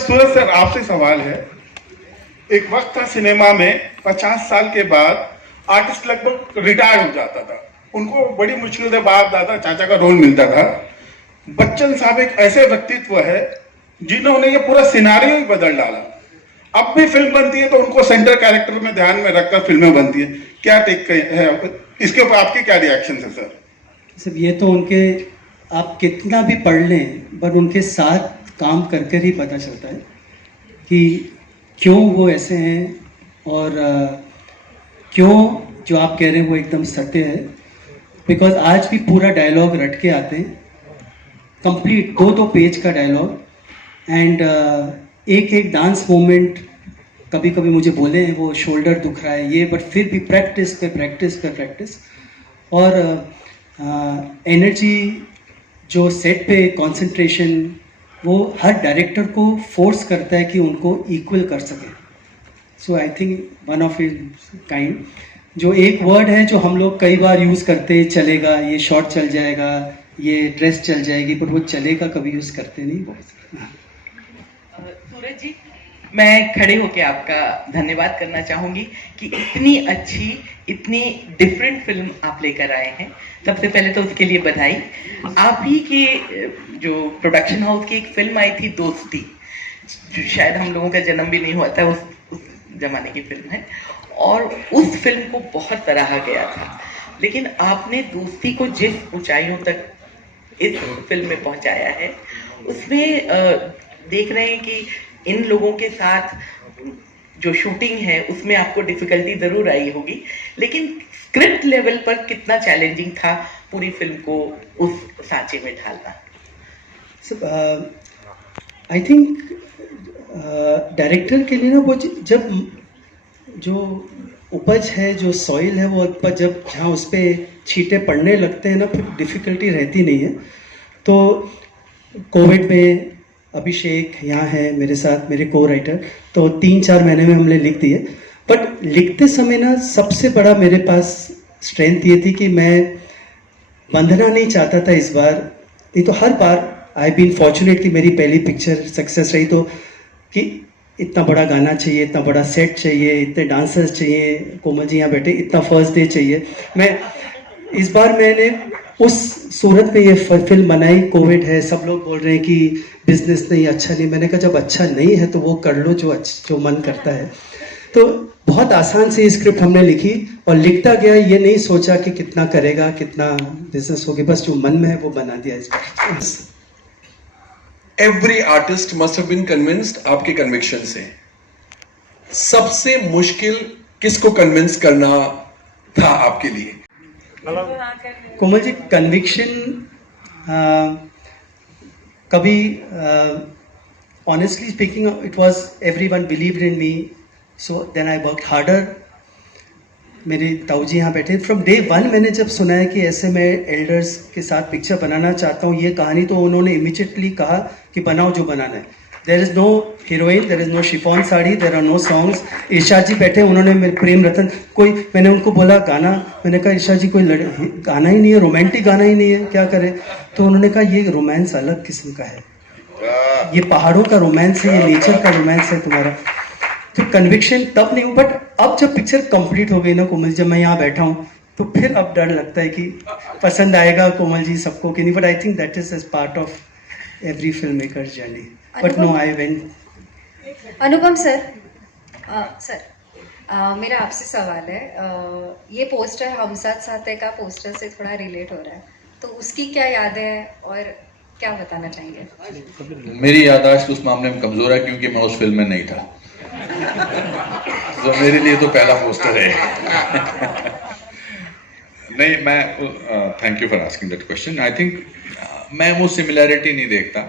सूरज sir आपसे सवाल है, एक वक्त था सिनेमा में 50 साल के बाद आर्टिस्ट लगभग रिटायर हो जाता था, उनको बड़ी मुश्किल से बाप दादा चाचा का रोल मिलता था। बच्चन साहब एक ऐसे व्यक्तित्व है जिन्होंने ये पूरा सिनारियो ही बदल डाला। अब भी फिल्म बनती है तो उनको सेंटर कैरेक्टर में ध्यान में रखकर फिल्में बनती है। क्या टेक है इसके ऊपर, आपके क्या रिएक्शन है सर? सब ये तो उनके, आप कितना भी पढ़ लें पर उनके साथ काम कर ही पता चलता है कि क्यों वो ऐसे हैं और क्यों जो आप कह रहे हैं वो एकदम सत्य है। बिकॉज आज भी पूरा डायलॉग रट के आते हैं, कंप्लीट 2-2 पेज का डायलॉग, एंड एक एक डांस मोमेंट कभी कभी मुझे बोले हैं वो शोल्डर दुख रहा है ये, बट फिर भी प्रैक्टिस पे प्रैक्टिस पे प्रैक्टिस। और एनर्जी जो सेट पे कंसंट्रेशन, वो हर डायरेक्टर को फोर्स करता है कि उनको इक्वल कर सके। So I think one of is kind, जो एक वर्ड है जो हम लोग कई बार यूज़ करते, चलेगा, ये शॉर्ट चल जाएगा, ये ड्रेस चल जाएगी, पर वो चलेगा कभी यूज़ करते नहीं। सूरज जी, मैं खड़े होकर आपका धन्यवाद करना चाहूंगी कि इतनी अच्छी, इतनी डिफरेंट फिल्म आप लेकर आए हैं। सबसे पहले तो उसके लिए बधाई। आप ही के जो प्रोडक्शन हाउस की एक फिल्म आई थी दोस्ती, जो शायद हम लोगों का जन्म भी नहीं हुआ था, उस जमाने की फिल्म है, और उस फिल्म को बहुत सराहा गया था। लेकिन आपने दोस्ती को जिस ऊंचाइयों तक इस फिल्म में पहुंचाया है, उसमें देख रहे हैं कि इन लोगों के साथ जो शूटिंग है उसमें आपको डिफिकल्टी जरूर आई होगी, लेकिन स्क्रिप्ट लेवल पर कितना चैलेंजिंग था पूरी फिल्म को उस सांचे में ढालना? आई थिंक डायरेक्टर के लिए ना वो जब जो उपज है, जो सॉइल है, वो उपज जब जहाँ उस पर छींटे पड़ने लगते हैं ना, फिर डिफ़िकल्टी रहती नहीं है। तो कोविड में अभिषेक यहाँ है मेरे साथ, मेरे को राइटर, तो 3-4 महीने में हमने लिख दिए। बट लिखते समय ना सबसे बड़ा मेरे पास स्ट्रेंथ ये थी कि मैं बंधना नहीं चाहता था इस बार। नहीं तो हर बार आई बीन फॉर्चुनेट कि मेरी पहली पिक्चर सक्सेस रही, तो कि इतना बड़ा गाना चाहिए, इतना बड़ा सेट चाहिए, इतने डांसर्स चाहिए, कोमल जी यहाँ बैठे, इतना फर्स्ट डे चाहिए। मैं इस बार मैंने उस सूरत में ये फिल्म बनाई। कोविड है, सब लोग बोल रहे हैं कि बिजनेस नहीं, अच्छा नहीं। मैंने कहा जब अच्छा नहीं है तो वो कर लो जो मन करता है। तो बहुत आसान से स्क्रिप्ट हमने लिखी और लिखता गया, ये नहीं सोचा कि कितना करेगा, कितना बिजनेस होगी, बस जो मन में है वो बना दिया script. Every artist must have been convinced आपके कन्विक्शन से। सबसे मुश्किल किसको कन्विंस करना था आपके लिए? कोमल जी, कन्विक्शन कभी honestly speaking it was everyone believed in me, so then I worked harder. मेरे ताऊ जी यहाँ बैठे, फ्रॉम डे 1 मैंने जब सुना है कि ऐसे मैं एल्डर्स के साथ पिक्चर बनाना चाहता हूँ ये कहानी, तो उन्होंने इमीडिएटली कहा कि बनाओ जो बनाना है। There is no heroine, there is no chiffon sari, there are no songs. Irsha ji बैठे, उन्होंने मेरे प्रेम रतन, कोई, मैंने उनको बोला गाना, मैंने कहा ईर्षा जी कोई गाना ही नहीं है, रोमांटिक गाना ही नहीं है, क्या करें? तो उन्होंने कहा ये रोमांस अलग किस्म का है, ये पहाड़ों का रोमांस है, ये नेचर का रोमांस है तुम्हारा। तो कन्विक्शन तब नहीं हुआ, बट अब जब पिक्चर कंप्लीट हो गई ना कोमल, जब मैं यहाँ बैठा हूँ, तो फिर अब डर लगता है कि पसंद आएगा कोमल जी सबको कि नहीं। But I think that is as part of every film maker journey. But no, I went. Anupam sir, मेरा आपसे सवाल है। ये पोस्टर हम साथ साथ है का पोस्टर से थोड़ा रिलेट हो रहा है, तो उसकी क्या यादें हैं और क्या बताना चाहेंगे? मेरी याददाश्त उस मामले में कमजोर है क्योंकि मैं उस फिल्म में नहीं था, तो मेरे लिए तो पहला पोस्टर है। नहीं, मैं thank you for asking that question. I think मैं वो सिमिलैरिटी नहीं देखता।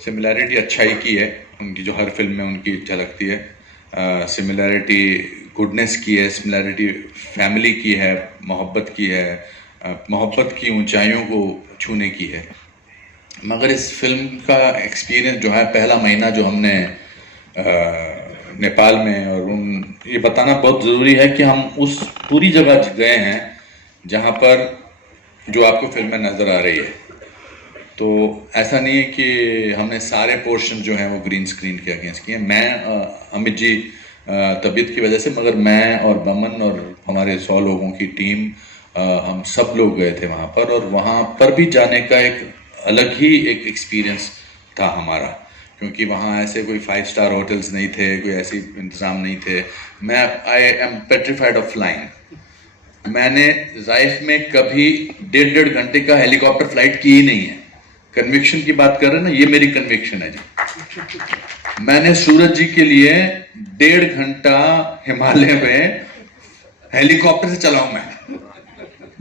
सिमिलैरिटी अच्छाई की है उनकी, जो हर फिल्म में उनकी झलकती है। सिमिलैरिटी गुडनेस की है, सिमिलैरिटी फैमिली की है, मोहब्बत की है, मोहब्बत की ऊंचाइयों को छूने की है। मगर इस फिल्म का एक्सपीरियंस जो है, पहला महीना जो हमने नेपाल में, और ये बताना बहुत ज़रूरी है कि हम उस पूरी जगह गए हैं जहाँ पर जो आपको फिल्म में नज़र आ रही है। तो ऐसा नहीं है कि हमने सारे पोर्शन जो हैं वो ग्रीन स्क्रीन के अगेंस्ट किए। मैं अमित जी तबीयत की वजह से, मगर मैं और बमन और हमारे 100 लोगों की टीम हम सब लोग गए थे वहाँ पर, और वहाँ पर भी जाने का एक अलग ही एक एक्सपीरियंस था हमारा, क्योंकि वहाँ ऐसे कोई 5 स्टार होटल्स नहीं थे, कोई ऐसे इंतज़ाम नहीं थे। I am petrified of flying. मैंने लाइफ में कभी 1.5 घंटे का हेलीकॉप्टर फ्लाइट की ही नहीं है। कन्विक्शन की बात कर रहे हैं ना, ये मेरी कन्विक्शन है जी। मैंने सूरज जी के लिए 1.5 घंटा हिमालय में हेलीकॉप्टर से चला हूं मैं,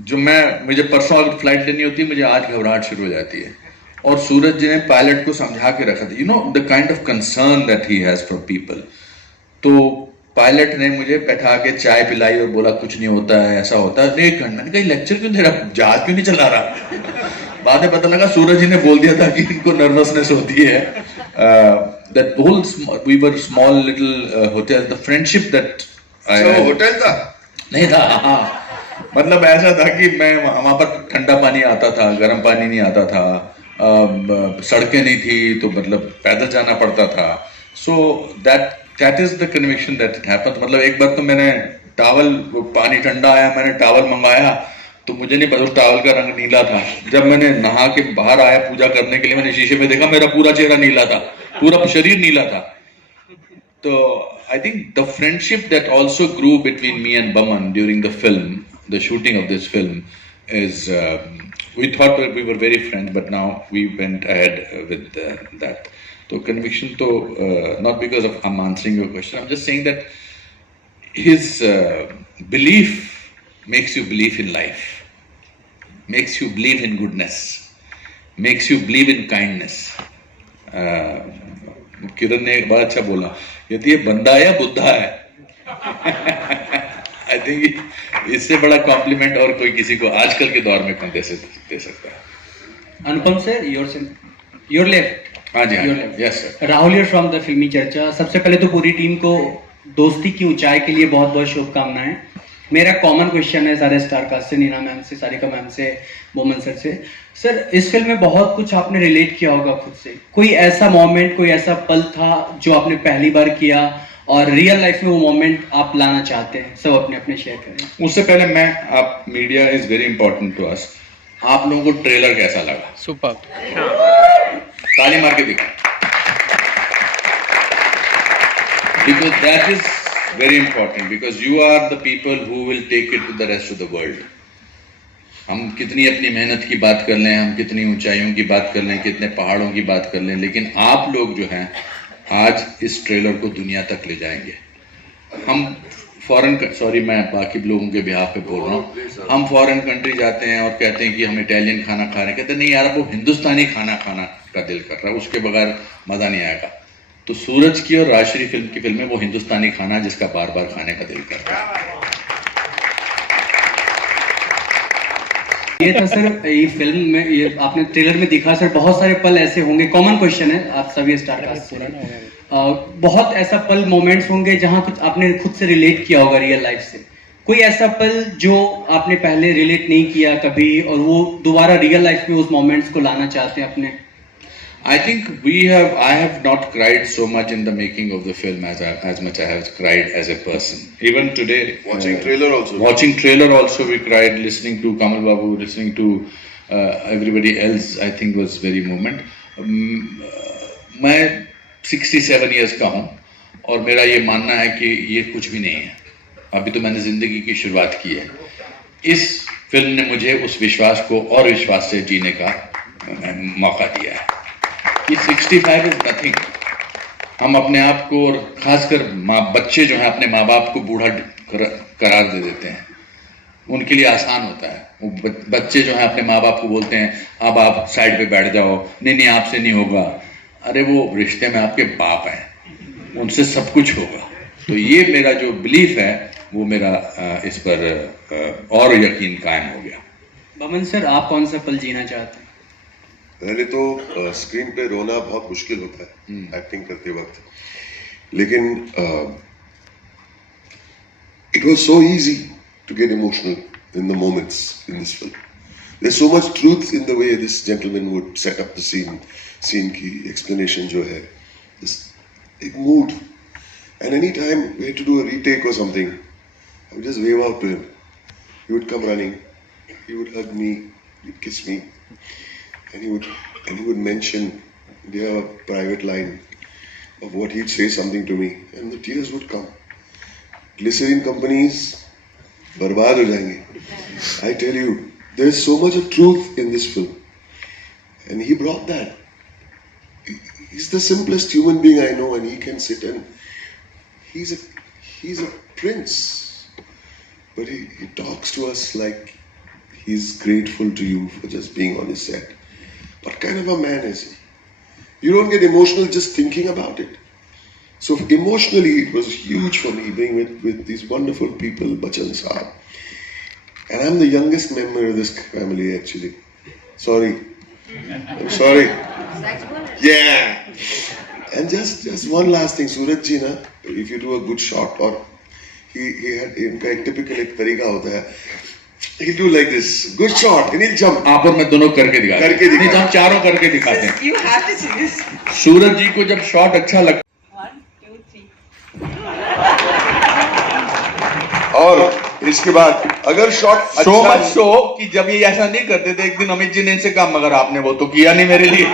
जो मुझे परसों अगर फ्लाइट लेनी होती है, मुझे आज घबराहट शुरू हो जाती है। और सूरज जी ने पायलट को समझा के रखा था, you know the kind of concern that he has for people. तो पायलट ने मुझे बैठा के चाय पिलाई और बोला कुछ नहीं होता है, ऐसा होता है। 1 घंटा मैंने कहा लेक्चर क्यों दे रहा, जहाज क्यों नहीं चला रहा। बाद में पता लगा सूरज जी ने बोल दिया था कि इनको नर्वसनेस होती है। That whole we were small little hotel, the friendship that hotel था नहीं था। हाँ, मतलब ऐसा था कि मैं वहां पर ठंडा पानी आता था, गर्म पानी नहीं आता था, सड़कें नहीं थी, तो मतलब पैदल जाना पड़ता था। So that is the conviction that it happens. मतलब एक बार तो मैंने टावल, पानी ठंडा आया, मैंने टावल मंगाया, तो मुझे नहीं पता उस टावल का रंग नीला था। जब मैंने नहा के बाहर आया पूजा करने के लिए, मैंने शीशे में देखा मेरा पूरा चेहरा नीला था, पूरा शरीर नीला था। तो I think the friendship that also grew between me and Baman during the film, the shooting of this film, is we thought that we were very friends, but now we went ahead with that. So conviction, to not because of I'm answering your question, I'm just saying that his belief makes you believe in life, makes you believe in goodness, makes you believe in kindness. किरण ने एक बात अच्छा बोला, यदि ये बंदा है या बुद्धा है। आई थिंक इससे बड़ा कॉम्प्लीमेंट और कोई किसी को आजकल के दौर में कौन दे सकता है। अनुपम सर, योर लेफ्ट। हाँ जी, हाँ, yes sir. Rahul here from the फिल्मी चर्चा। सबसे पहले तो पूरी टीम को दोस्ती की ऊंचाई के लिए बहुत बहुत शुभकामनाएं। मेरा कॉमन क्वेश्चन है सारे स्टार कास्ट से, नीना मैम से, सारिका मैम से, बोमन सर से। सर, इस फिल्म में बहुत कुछ आपने रिलेट किया होगा खुद से। कोई ऐसा मोमेंट, कोई ऐसा पल था जो आपने पहली बार किया और रियल लाइफ में वो मोमेंट आप लाना चाहते हैं? सब अपने अपने शेयर करें। उससे पहले आप media is very important to us. आप लोगों को ट्रेलर कैसा लगा? सुपर। ताली मार के दिखा, because that is very important, because you are the people who will take it to the rest of the world. हम कितनी अपनी मेहनत की बात कर लें, हम कितनी ऊंचाइयों की बात कर लें, कितने पहाड़ों की बात कर लें, लेकिन आप लोग जो हैं आज इस ट्रेलर को दुनिया तक ले जाएंगे। हम फॉरेन, सॉरी मैं बाकी लोगों के बिहाफ पे बोल रहा हूँ, हम फॉरेन कंट्री जाते हैं और कहते हैं कि हम इटालियन खाना खा रहे हैं, कहते हैं नहीं यार वो हिंदुस्तानी खाना खाना का दिल कर रहा है, उसके बगैर मज़ा नहीं आएगा। तो सूरज की और राजश्री फिल्म की फिल्म में वो हिंदुस्तानी खाना जिसका बार बार खाने का दिल करता है। ये था सर, ये फिल्म में, ये आपने ट्रेलर में दिखा सर, बहुत सारे पल ऐसे होंगे। कॉमन क्वेश्चन है, आप सभी स्टार कास्ट से, बहुत ऐसा पल मोमेंट्स होंगे जहां कुछ आपने खुद से रिलेट किया होगा रियल लाइफ से। कोई ऐसा पल जो आपने पहले रिलेट नहीं किया कभी और वो दोबारा रियल लाइफ में उस मोमेंट्स को लाना चाहते हैं अपने? I think I have not cried so much in the making of the film as much I have cried as a person. Even today, watching trailer also we cried, listening to Kamal Babu, listening to everybody else, I think was very moment. मैं 67 years का हूँ और मेरा ये मानना है कि ये कुछ भी नहीं है। अभी तो मैंने जिंदगी की शुरुआत की है। इस फिल्म ने मुझे उस विश्वास को और विश्वास से जीने का मौका दिया है कि 65 इज नथिंग। हम अपने आप को, और खासकर बच्चे जो हैं अपने माँ बाप को बूढ़ा करार दे देते हैं, उनके लिए आसान होता है। वो बच्चे जो हैं अपने माँ बाप को बोलते हैं अब आप साइड पे बैठ जाओ, नहीं आपसे नहीं होगा। अरे वो रिश्ते में आपके बाप हैं, उनसे सब कुछ होगा। तो ये मेरा जो बिलीफ है वो मेरा इस पर और यकीन कायम हो गया। बमन सर, आप कौन सा पल जीना चाहते हैं? पहले तो स्क्रीन पे रोना बहुत मुश्किल होता है एक्टिंग करते वक्त, लेकिन it was so easy to get emotional in the moments in this film. There's so much truth in the way this gentleman would set up the scene की explanation जो है, just एक mood. And any time we had to do a retake or something, I would just wave out to him. He would come running, he would hug me, he'd kiss me, and he would mention their private line of what he'd say something to me, and the tears would come. Glycerin companies, बर्बाद हो जाएंगे. I tell you, there's so much of truth in this film, and he brought that. He's the simplest human being I know, and he can sit and he's a prince, but he talks to us like he's grateful to you for just being on his set. What kind of a man is he? You don't get emotional just thinking about it. So emotionally, it was huge for me being with these wonderful people, Bachchan Saab. And I'm the youngest member of this family, actually. Sorry. I'm sorry. Yeah. And just one last thing, Suraj ji, na, if you do a good shot, or he had इनका एक typical एक तरीका होता है, he'll do like this, good shot, and he'll jump. आप और मैं दोनों करके दिखाते हैं। नहीं, हम चारों करके दिखाते हैं। You have to see this. सूरज जी को जब शॉट अच्छा लगता 1, 2, 3. और इसके बाद अगर शॉट सो मच सो कि जब ये ऐसा नहीं करते थे, एक दिन अमित जी ने इनसे कहा मगर आपने वो तो किया नहीं मेरे लिए।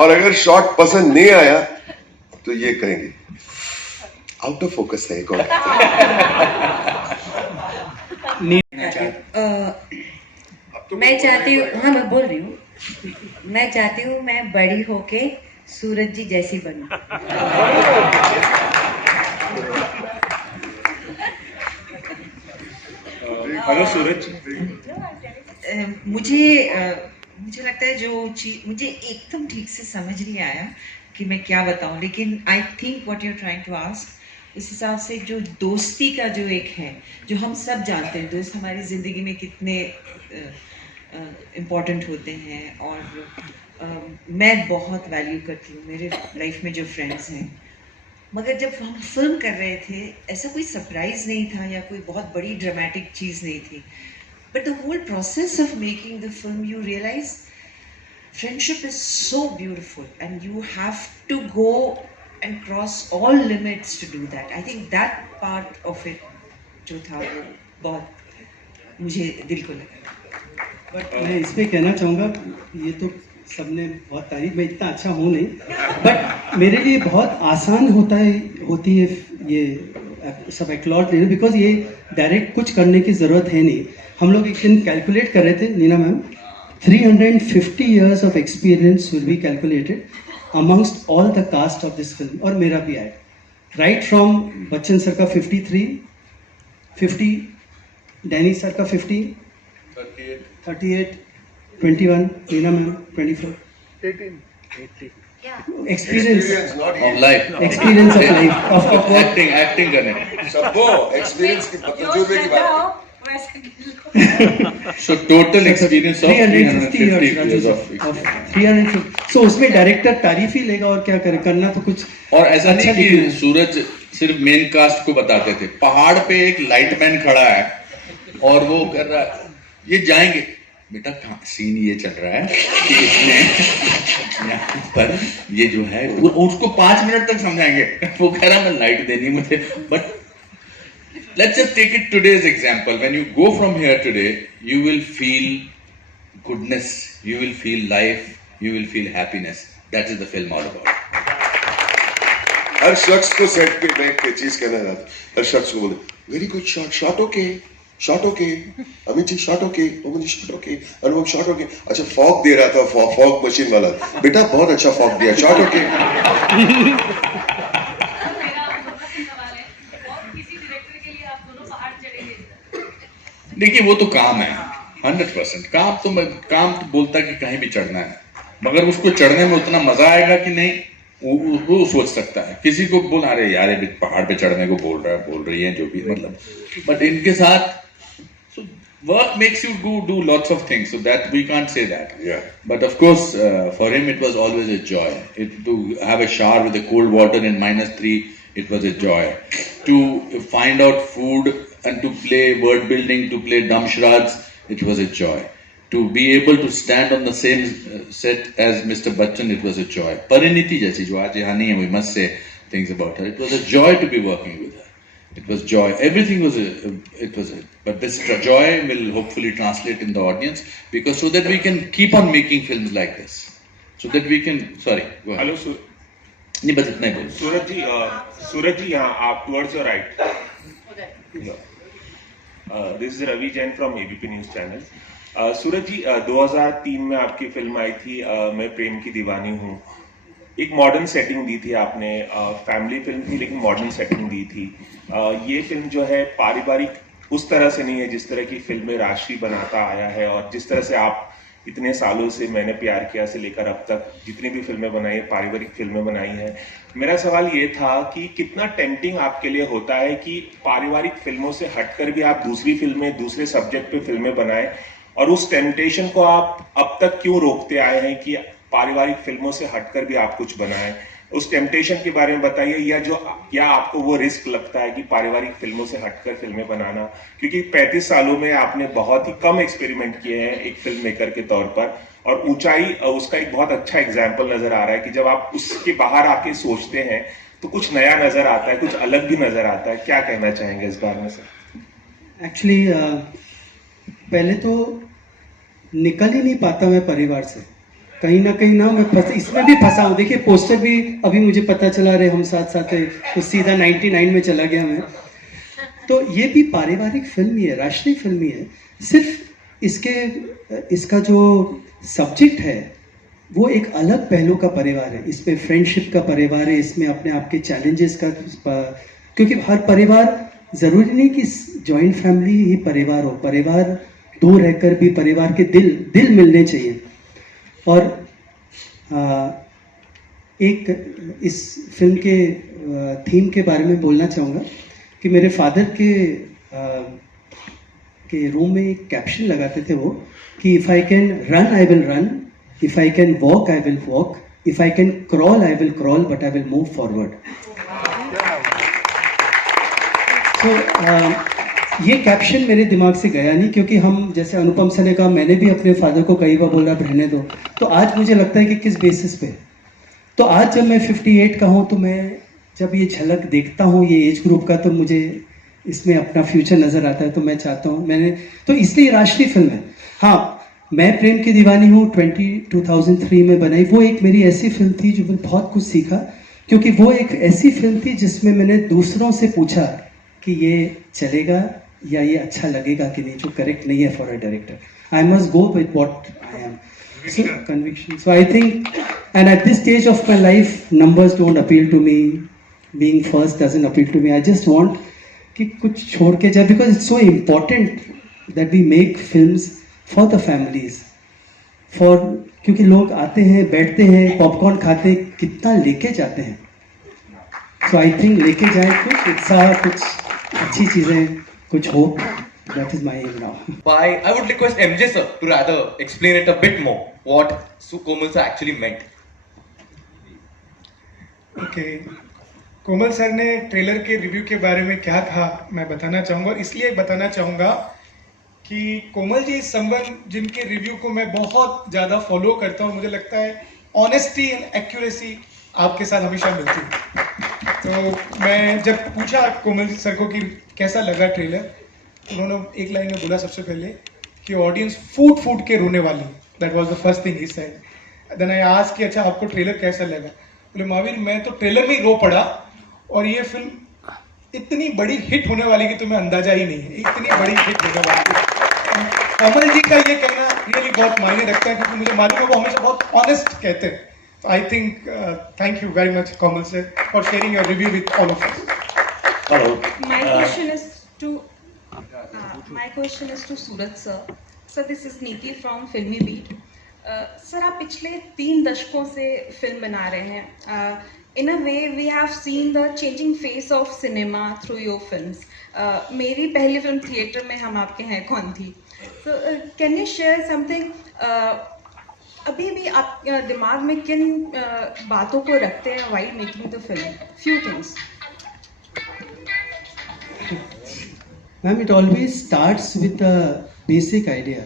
और अगर शॉट पसंद नहीं आया तो ये कहेंगे आउट ऑफ फोकस है कौन मैं चाहती हूँ, हाँ मैं बोल रही हूँ, मैं चाहती हूँ मैं बड़ी होके सूरज जी जैसी बनूं। हेलो सूरज। मुझे लगता है जो चीज मुझे एकदम ठीक से समझ नहीं आया कि मैं क्या बताऊं, लेकिन I think what you are trying to ask, इस हिसाब से जो दोस्ती का जो एक है, जो हम सब जानते हैं दोस्त हमारी ज़िंदगी में कितने इम्पोर्टेंट होते हैं, और मैं बहुत वैल्यू करती हूँ मेरे लाइफ में जो फ्रेंड्स हैं। मगर जब हम फिल्म कर रहे थे ऐसा कोई सरप्राइज़ नहीं था या कोई बहुत बड़ी ड्रामेटिक चीज़ नहीं थी, but the whole process of making the film you realize friendship is so beautiful and you have to go and cross all limits to do that. I think that part of it जो था वो बहुत मुझे दिल को लगा। But मैं इस पे कहना चाहूँगा, ये तो सबने बहुत तारीफ, मैं इतना अच्छा हूँ नहीं, बट मेरे लिए बहुत आसान होती है ये सब एक्लॉट लेना, बिकॉज ये डायरेक्ट कुछ करने की ज़रूरत है नहीं। हम लोग एक दिन कैलकुलेट कर रहे थे Neena ma'am, 350 years of experience will be calculated amongst all the cast of this film, और मेरा भी आए, right from बच्चन सर का 50, डैनी सर का 50, 38, 21, Neena ma'am 24, 18 experience of life, experience of life of acting करने। सबको एक्सपीरियंस की तजुर्बे की बात। So total experience of 350 years of 350। so उसमें डायरेक्टर तारीफ ही लेगा और क्या करे, करना तो कुछ। और ऐसा नहीं कि सूरज सिर्फ मेन कास्ट को बताते थे, पहाड़ पे एक लाइटमैन खड़ा है और वो कर रहा है, ये जाएंगे बेटा सीन ये चल रहा है कि इसमें यहाँ पर ये जो है उसको 5 मिनट तक समझाएंगे, वो कह रहा मैं लाइट देनी मुझे। But let's just take it today's example. When you go from here today, you will feel goodness, you will feel life, you will feel happiness. That is the film all about. हर शख्स को set पे बैठ के चीज कहना चाहता, हर शख्स को बोले very good shot, shot okay, shot okay, Amit ji shot okay, Oman ji shot okay, Anubhav shot okay. अच्छा फॉग दे रहा था, फॉग मशीन वाला, बेटा बहुत अच्छा फॉग दिया, शॉट ओके। देखिए वो तो काम है 100%, काम तो बोलता कि कहीं भी चढ़ना है, मगर उसको चढ़ने में उतना मजा आएगा कि नहीं वो सोच सकता है। किसी को बोल अरे यार ये पहाड़ पे चढ़ने को बोल रही है जो भी, मतलब बट इनके साथ work makes you do lots of things, so that we can't say that. Yeah. But of course for him it was always a joy. To have a shower with the cold water in -3, it was a joy. To find out food and to play word building, to play dumb charades, it was a joy. To be able to stand on the same set as Mr. Bachchan, it was a joy. Pariniti jaisi, jo aaj yahan nahi hai, we must say things about her. It was a joy to be working with her. It was joy. Everything was but this joy will hopefully translate in the audience, because so that we can keep on making films like this. So that we can, sorry, go ahead. Hello नहीं बस इतना ही बोलो. सूरज जी यहाँ आप towards your right. This is Ravi Jain from ABP news channel. Suraj ji 2003 में आपकी film आई थी मैं प्रेम की दीवानी हूँ. एक मॉडर्न सेटिंग दी थी आपने, फैमिली फिल्म थी लेकिन मॉडर्न सेटिंग दी थी. ये फिल्म जो है पारिवारिक उस तरह से नहीं है जिस तरह की फिल्में राशि बनाता आया है, और जिस तरह से आप इतने सालों से मैंने प्यार किया से लेकर अब तक जितनी भी फिल्में बनाई है, पारिवारिक फिल्में बनाई है. मेरा सवाल ये था कि कितना टेम्पटिंग आपके लिए होता है कि पारिवारिक फिल्मों से हटकर भी आप दूसरी फिल्में, दूसरे सब्जेक्ट पे फिल्में बनाएं, और उस टेम्पटेशन को आप अब तक क्यों रोकते आए हैं कि पारिवारिक फिल्मों से हटकर भी आप कुछ बनाएं? उस टेम्पटेशन के बारे में बताइए, या आपको वो रिस्क लगता है कि पारिवारिक फिल्मों से हटकर फिल्में बनाना, क्योंकि 35 सालों में आपने बहुत ही कम एक्सपेरिमेंट किए हैं एक फिल्म मेकर के तौर पर, और ऊंचाई उसका एक बहुत अच्छा एग्जाम्पल नजर आ रहा है कि जब आप उसके बाहर आके सोचते हैं तो कुछ नया नजर आता है, कुछ अलग भी नजर आता है. क्या कहना चाहेंगे इस बारे में सर? एक्चुअली पहले तो निकल ही नहीं पाता मैं परिवार से, कहीं ना मैं इसमें भी फंसा हूँ. देखिए पोस्टर भी अभी मुझे पता चला रहे हम साथ साथ है, तो सीधा 99 में चला गया मैं. तो ये भी पारिवारिक फिल्म ही है, राष्ट्रीय फिल्म ही है. सिर्फ इसका जो सब्जेक्ट है वो एक अलग पहलू का परिवार है. इसमें फ्रेंडशिप का परिवार है, इसमें अपने आप के चैलेंजेस का, क्योंकि हर परिवार जरूरी नहीं कि जॉइंट फैमिली ही परिवार हो. परिवार दूर रहकर भी परिवार के दिल मिलने चाहिए. और एक इस फिल्म के थीम के बारे में बोलना चाहूँगा कि मेरे फादर के रूम में एक कैप्शन लगाते थे वो कि if I can run I will run, if I can walk I will walk, if I can crawl I will crawl, but I will move forward. So ये कैप्शन मेरे दिमाग से गया नहीं, क्योंकि हम जैसे अनुपम सर ने कहा, मैंने भी अपने फादर को कई बार बोला रहने दो. तो आज मुझे लगता है कि किस बेसिस पे. तो आज जब मैं 58 का हूँ, तो मैं जब ये झलक देखता हूँ ये एज ग्रुप का, तो मुझे इसमें अपना फ्यूचर नज़र आता है. तो मैं चाहता हूँ तो इसलिए राष्ट्रीय फिल्म है. हाँ, मैं प्रेम की दीवानी हूँ 2003 में बनाई. वो एक मेरी ऐसी फिल्म थी जो मैंने बहुत कुछ सीखा, क्योंकि वो एक ऐसी फिल्म थी जिसमें मैंने दूसरों से पूछा कि ये चलेगा या ये अच्छा लगेगा कि नहीं, जो करेक्ट नहीं है for a director. I must go with what I am. So conviction. So I think, and at this stage of my life, numbers don't appeal to me. Being first doesn't appeal to me. I just want कि कुछ छोड़ के जाए, because it's so important that we make films for the families. For क्योंकि लोग आते हैं, बैठते हैं, पॉपकॉर्न खाते हैं, कितना लेके जाते हैं. So I think लेके जाए कुछ उत्साह, कुछ अच्छी चीजें, कुछ hope. That is my aim now. I would request MJ sir to rather explain it a bit more what Komal sir actually meant. Okay. Komal sir ने ट्रेलर के रिव्यू के बारे में क्या था मैं बताना चाहूँगा. इसलिए बताना चाहूँगा कि कोमल जी समवन जिनके रिव्यू को मैं बहुत ज़्यादा फॉलो करता हूँ. मुझे लगता है ऑनेस्टी एंड एक्यूरेसी आपके साथ हमेशा मिलती है. तो मैं जब पूछा कोमल सर को कि कैसा लगा ट्रेलर, उन्होंने एक लाइन में बोला सबसे पहले कि ऑडियंस फूट के रोने वाली. That was the first thing he said. Then I asked कि अच्छा आपको ट्रेलर कैसा लगा. बोले महावीर मैं तो ट्रेलर में ही रो पड़ा, और ये फिल्म इतनी बड़ी हिट होने वाली कि तुम्हें अंदाजा ही नहीं है, इतनी बड़ी हिट होने वाली है. कमल जी का ये कहना रियली बहुत मायने रखता है, क्योंकि मुझे मालूम है वो हमेशा बहुत ऑनेस्ट कहते हैं. तो I think thank you very much Kamal sir for sharing your review with all of us. My question is to Suraj sir. Sir, this is Neeti from Filmy Beat. Sir, आप पिछले 3 दशकों से film बना रहे हैं. In a way, we have seen the changing face of cinema through your films. मेरी पहली film theatre में हम आपके हैं कौन थी. So, can you share something? अभी भी आप दिमाग में किन बातों को रखते हैं while making the film? Few things. Ma'am, it always starts with a basic idea.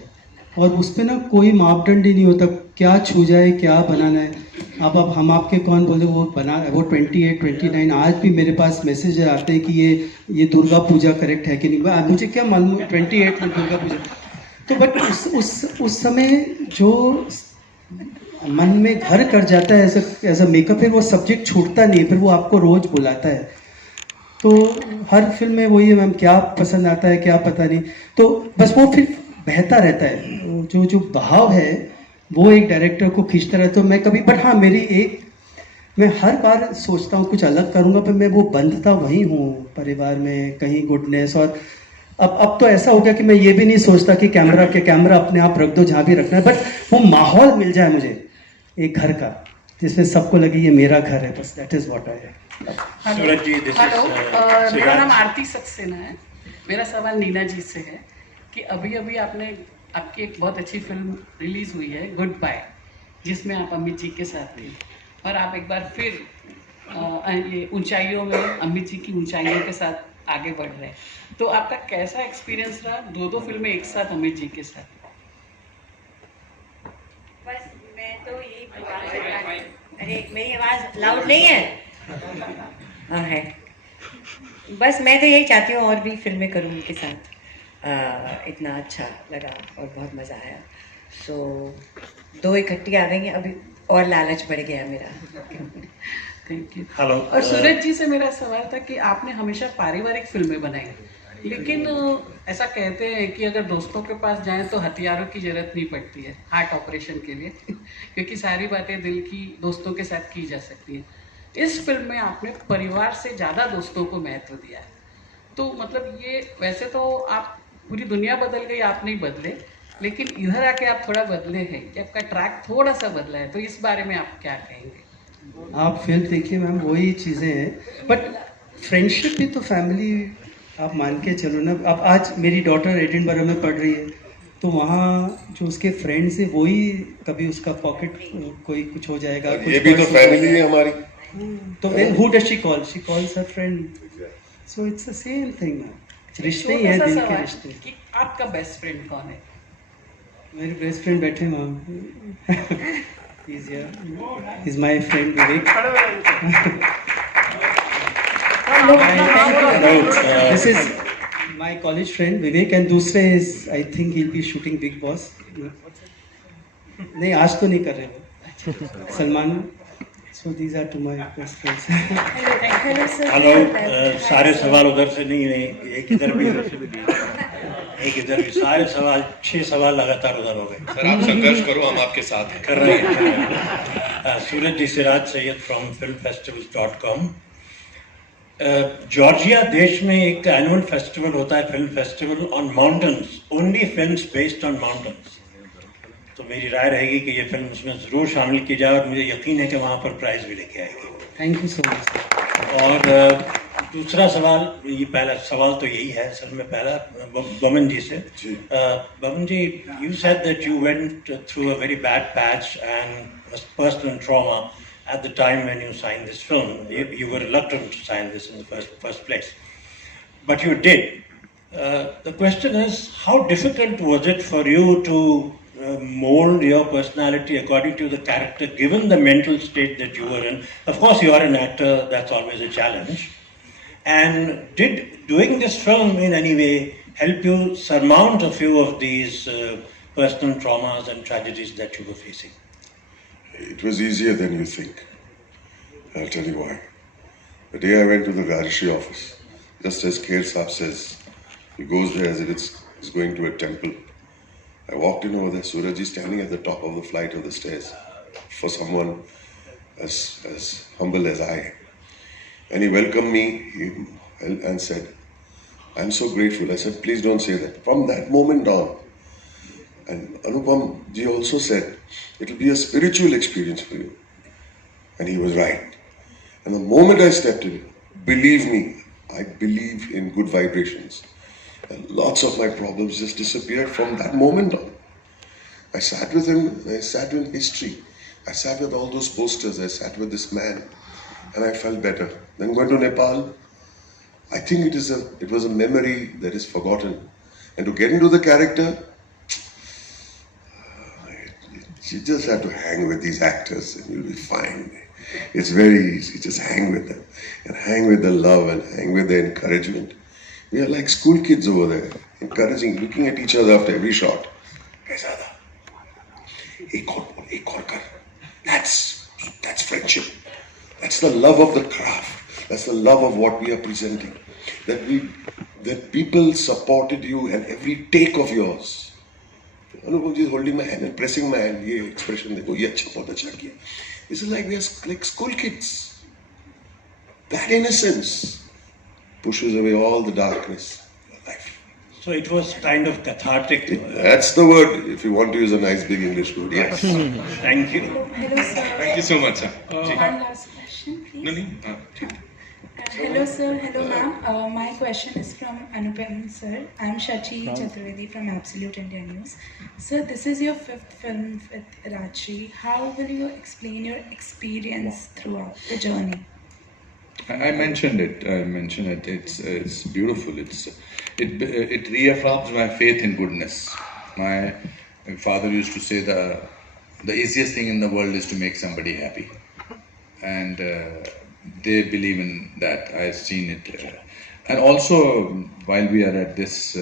और उस पर ना कोई मापदंड ही नहीं होता, क्या छू जाए क्या बनाना है। अब हम आपके कौन बोले वो 28 29 आज भी मेरे पास मैसेज आते हैं कि ये दुर्गा पूजा करेक्ट है कि नहीं, मुझे क्या मालूम 28 में दुर्गा पूजा। तो बट उस समय जो मन में घर कर जाता है एज अ मेकअप, फिर वो सब्जेक्ट छूटता नहीं है, फिर वो आपको रोज बुलाता है। तो हर फिल्म में वही है मैम, क्या पसंद आता है क्या पता नहीं, तो बस वो फिर बहता रहता है, जो बहाव है वो एक डायरेक्टर को खींचता रहता है। मैं कभी बट हाँ मैं हर बार सोचता हूँ कुछ अलग करूँगा, पर मैं वो बंधता वही हूँ परिवार में, कहीं गुडनेस। और अब तो ऐसा हो गया कि मैं ये भी नहीं सोचता कि कैमरा अपने आप रख दो जहाँ भी रखना है, बट वो माहौल मिल जाए मुझे एक घर का जिसमें सबको लगे ये मेरा घर है, बस दैट इज व्हाट आई है। सूरज जी, हेलो, मेरा नाम आरती सक्सेना है। मेरा सवाल नीना जी से है कि अभी अभी आपकी एक बहुत अच्छी फिल्म रिलीज हुई है गुड बाय, जिसमें आप अमित जी के साथ थे, और आप एक बार फिर ये ऊंचाइयों में अमित जी की ऊंचाइयों के साथ आगे बढ़ रहे हैं, तो आपका कैसा एक्सपीरियंस रहा दो फिल्में एक साथ अमित जी के साथ? बस मैं तो यही अरे मेरी आवाज़ लाउड नहीं है? हाँ है। बस मैं तो यही चाहती हूँ और भी फिल्में करूँ उनके साथ। इतना अच्छा लगा और बहुत मज़ा आया। सो 2 इकट्ठी आ गई हैं, अभी और लालच बढ़ गया मेरा। Thank you. हेलो। और सूरज जी से मेरा सवाल था कि आपने हमेशा पारिवारिक फिल्में बनाई, लेकिन ऐसा कहते हैं कि अगर दोस्तों के पास जाएं तो हथियारों की जरूरत नहीं पड़ती है हार्ट ऑपरेशन के लिए क्योंकि सारी बातें दिल की दोस्तों के साथ की जा सकती हैं। इस फिल्म में आपने परिवार से ज़्यादा दोस्तों को महत्व दिया है, तो मतलब ये वैसे तो आप पूरी दुनिया बदल गई, आप नहीं बदले, लेकिन इधर आके आप थोड़ा बदले हैं, कि आपका ट्रैक थोड़ा सा बदला है, तो इस बारे में आप क्या कहेंगे? आप फिल्म देखिए मैम, वही चीज़ें हैं, बट फ्रेंडशिप भी तो फैमिली आप मान के चलो ना। अब आज मेरी डॉटर एडिनबरा में पढ़ रही है, तो वहाँ जो उसके फ्रेंड्स हैं वही, कभी उसका पॉकेट कोई कुछ हो जाएगा, ये भी तो फैमिली है हमारी। तो who does she call? She calls her friend, so it's the same thing. रिश्ते ही हैं, दिल के रिश्ते। कि आपका बेस्ट फ्रेंड कौन है? मेरे बेस्ट फ्रेंड बैठे वहाँ, he's my friend Vivek. This is my college friend Vivek, and दूसरे is I think he'll be shooting Big Boss. नहीं आज तो नहीं कर रहे वो, Salman. So these are two my best friends. Hello. सारे सवाल उधर से नहीं है, एक इधर भी इधर से भी नहीं, एक इधर भी। सारे सवाल 6 सवाल लगातार उधर हो गए। सर आप संघर्ष करो, हम आपके साथ हैं। कर रहे हैं। Suraj ji, Siraj Syed from filmfestivals.com। Georgia देश में एक एनुअल फेस्टिवल होता है, film festival on mountains, only films based on mountains. तो मेरी राय रहेगी कि ये फिल्म उसमें ज़रूर शामिल की जाए, और मुझे यकीन है कि वहाँ पर प्राइज़ भी लेके आएगी। Thank you so much. और दूसरा सवाल, ये पहला सवाल तो यही है असल में, पहला बमन जी से। Baman ji, you said that you went through a very bad patch and personal trauma at the time when you signed this film. You were reluctant to sign this in the first place, but you did. The question is, how difficult was it for you to mold your personality according to the character, given the mental state that you were in? Of course, you are an actor, that's always a challenge. And did doing this film in any way help you surmount a few of these personal traumas and tragedies that you were facing? It was easier than you think. I'll tell you why. The day I went to the Garshi office, just as Kher Saab says, he goes there as if he's going to a temple. I walked in over there, Surajji standing at the top of the flight of the stairs, for someone as humble as I. And he welcomed me and said, I'm so grateful. I said, please don't say that. From that moment on, and Anupam ji also said, it'll be a spiritual experience for you. And he was right. And the moment I stepped in, believe me, I believe in good vibrations. And lots of my problems just disappeared from that moment on. I sat with him, I sat with history. I sat with all those posters, I sat with this man. And I felt better. Then went to Nepal. I think it was a memory that is forgotten. And to get into the character, You just have to hang with these actors and you'll be fine. It's very easy. Just hang with them and hang with the love and hang with the encouragement. We are like school kids over there, encouraging, looking at each other after every shot. Kaisa tha? Ek aur kar. That's friendship. That's the love of the craft. That's the love of what we are presenting. That people supported you and every take of yours. Anupam ji is holding my hand and pressing my hand. Ye expression dekho, ye acha, bahut acha kiya. This is like we are like school kids. That innocence pushes away all the darkness of life. So it was kind of cathartic. That's the word, if you want to use a nice big English word. Yes. Thank you. Hello, sir. Thank you so much, sir. One last question, please. No. Hello, sir. Hello, ma'am. My question is from Anupam, sir. I'm Shachi Chaturvedi from Absolute India News. Sir, this is your 5th film with Rajshri. How will you explain your experience throughout the journey? I mentioned it. It's beautiful. It reaffirms my faith in goodness. My father used to say the easiest thing in the world is to make somebody happy, and they believe in that. I've seen it, and also while we are at this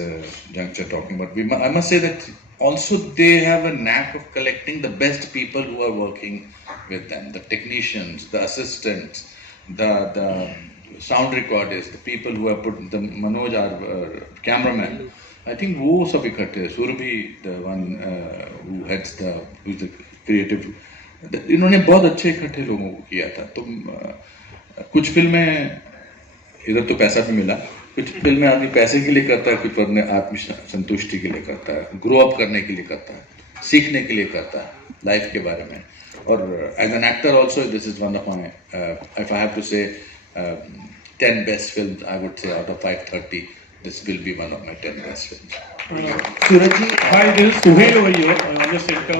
juncture talking about, I must say that also they have a knack of collecting the best people who are working with them, the technicians, the assistants, the sound recorders, the people who have put the Manoj, our cameraman. I think वो सब इकट्ठे हैं. Surabhi, the one who heads who's the creative, इन्होंने बहुत अच्छे इकट्ठे लोगों को किया था. तो कुछ फिल्में इधर तो पैसा भी मिला, कुछ फिल्में आदमी पैसे के लिए करता है, कुछ फिल्में आत्म संतुष्टि के लिए करता है, ग्रो अप करने के लिए करता है, सीखने के लिए करता है लाइफ के बारे में. और as an actor also, this is one of my, if I have to say 10 best films, I would say out of 530, this will be one of my 10 best films. Suraj ji, hi, this is Sohail over here on the center.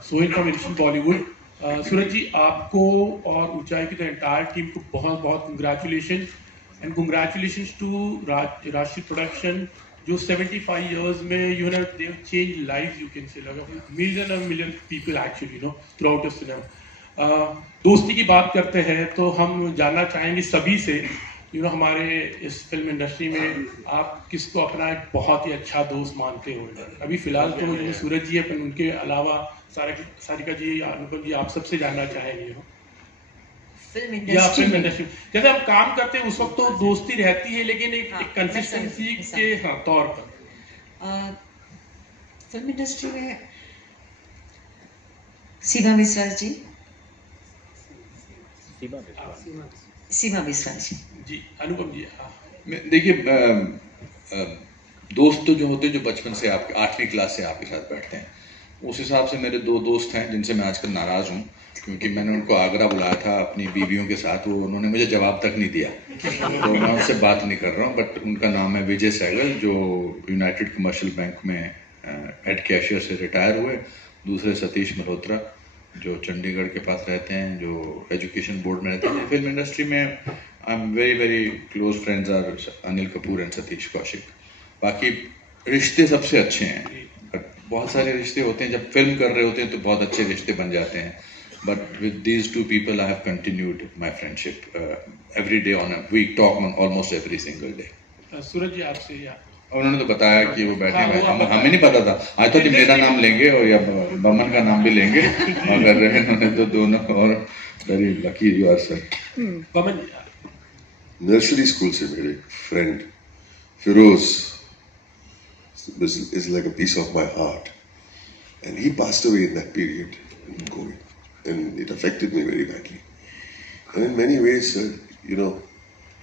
Sohail from Edition Bollywood. सूरज जी, आपको और ऊंचाई की entire team को बहुत बहुत congratulation and congratulations to राशि production, जो 75 years में you know they have change lives, you can say million people actually through out the cinema. दोस्ती की बात करते हैं तो हम जानना चाहेंगे सभी से, हमारे इस फिल्म इंडस्ट्री में आप किसको अपना एक बहुत ही अच्छा दोस्त मानते हो? अभी फिलहाल तो सूरज जी है, पर उनके अलावा सारिका जी, अनुपम जी, आप सबसे जानना चाहेंगे फिल्म इंडस्ट्री. जैसे हम काम करते हैं उस वक्त तो दोस्ती रहती है, लेकिन एक कंसिस्टेंसी के तौर पर फिल्म इंडस्ट्री में सीमा विश्वास जी. सीमा विश्वास जी. अनुपम जी, देखिए, दोस्त तो जो होते हैं जो बचपन से आपके 8वीं क्लास से आपके साथ बैठते हैं, उस हिसाब से मेरे 2 दोस्त हैं जिनसे मैं आजकल नाराज़ हूँ, क्योंकि मैंने उनको आगरा बुलाया था अपनी बीवियों के साथ, उन्होंने मुझे जवाब तक नहीं दिया, तो मैं उनसे बात नहीं कर रहा हूँ. बट उनका नाम है विजय सहगल, जो यूनाइटेड कमर्शियल बैंक में हेड कैशियर से रिटायर हुए. दूसरे सतीश मल्होत्रा, जो चंडीगढ़ के पास रहते हैं, जो एजुकेशन बोर्ड में रहते हैं. फिल्म इंडस्ट्री में I am very close friends are Anil Kapoor and Satish Kaushik. बाकी रिश्ते सबसे अच्छे हैं. बहुत सारे रिश्ते होते हैं, जब फिल्म कर रहे होते हैं तो बहुत अच्छे रिश्ते बन जाते हैं. But with these 2 people I have continued my friendship every day. We talk on almost every single day. Suraj ji, आपसे उन्होंने तो बताया कि वो बैठे हैं, हमें नहीं पता था. आज तो मेरा नाम लेंगे और या बमन का नाम भी लेंगे, मगर उन्होंने तो दोनों. और very lucky you are sir. Boman, nursery school से मेरे friend Firoz is like a piece of my heart, and he passed away in that period in COVID, and it affected me very badly. And in many ways,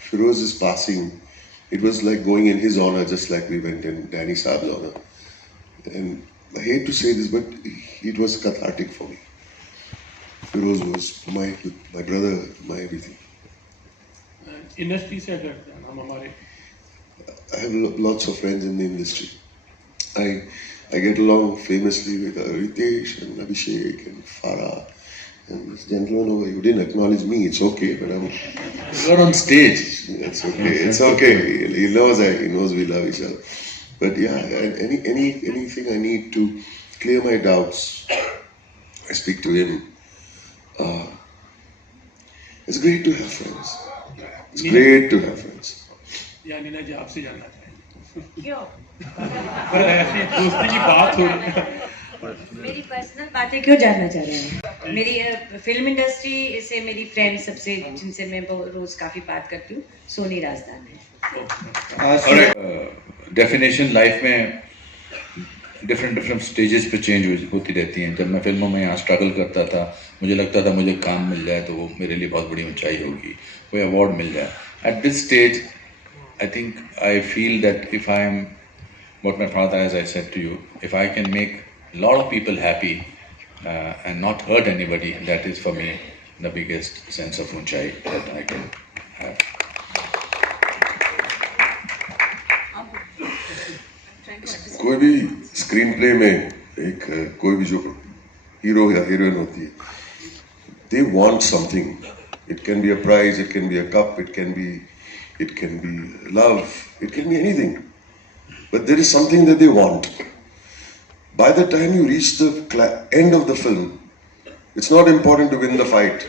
Firoz's passing, it was like going in his honor, just like we went in Danny Saab's honor. And I hate to say this, but it was cathartic for me. Firoz was my brother, my everything. Industry से अगर हम हमारे, I have lots of friends in the industry. I get along famously with Ritesh and Abhishek and Farah and this gentleman over. You didn't acknowledge me. It's okay, but you're on stage. It's okay. It's okay. He knows we love each other. But yeah, anything I need to clear my doubts, I speak to him. It's great to have friends. It's great to have friends. या नीना जी आपसे जानना चाहेंगे क्यों? पर ऐसी दोस्ती की बात हो रही है मेरी पर्सनल बातें क्यों जानना चाह रहे हैं? मेरी फिल्म इंडस्ट्री से मेरी फ्रेंड सबसे जिनसे मैं रोज काफी बात करती हूँ, सोनी राजदान है। और डेफिनेशन लाइफ में डिफरेंट स्टेजेस पे चेंज होती रहती हैं। जब मैं फिल्मों में यहाँ स्ट्रगल करता था, मुझे लगता था मुझे काम मिल जाए तो वो मेरे लिए बहुत बड़ी ऊंचाई होगी, कोई अवार्ड मिल जाए। At this stage I think I feel that if I am what my father, as I said to you, if I can make a lot of people happy and not hurt anybody, that is for me the biggest sense of unchai that I can have. कोई भी screen play में एक कोई भी जो hero या heroine होती है, they want something. It can be a prize, it can be a cup, it can be love, it can be anything. But there is something that they want. By the time you reach the end of the film, it's not important to win the fight.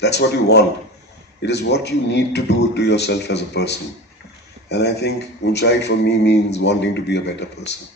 That's what you want. It is what you need to do to yourself as a person. And I think Unchai for me means wanting to be a better person.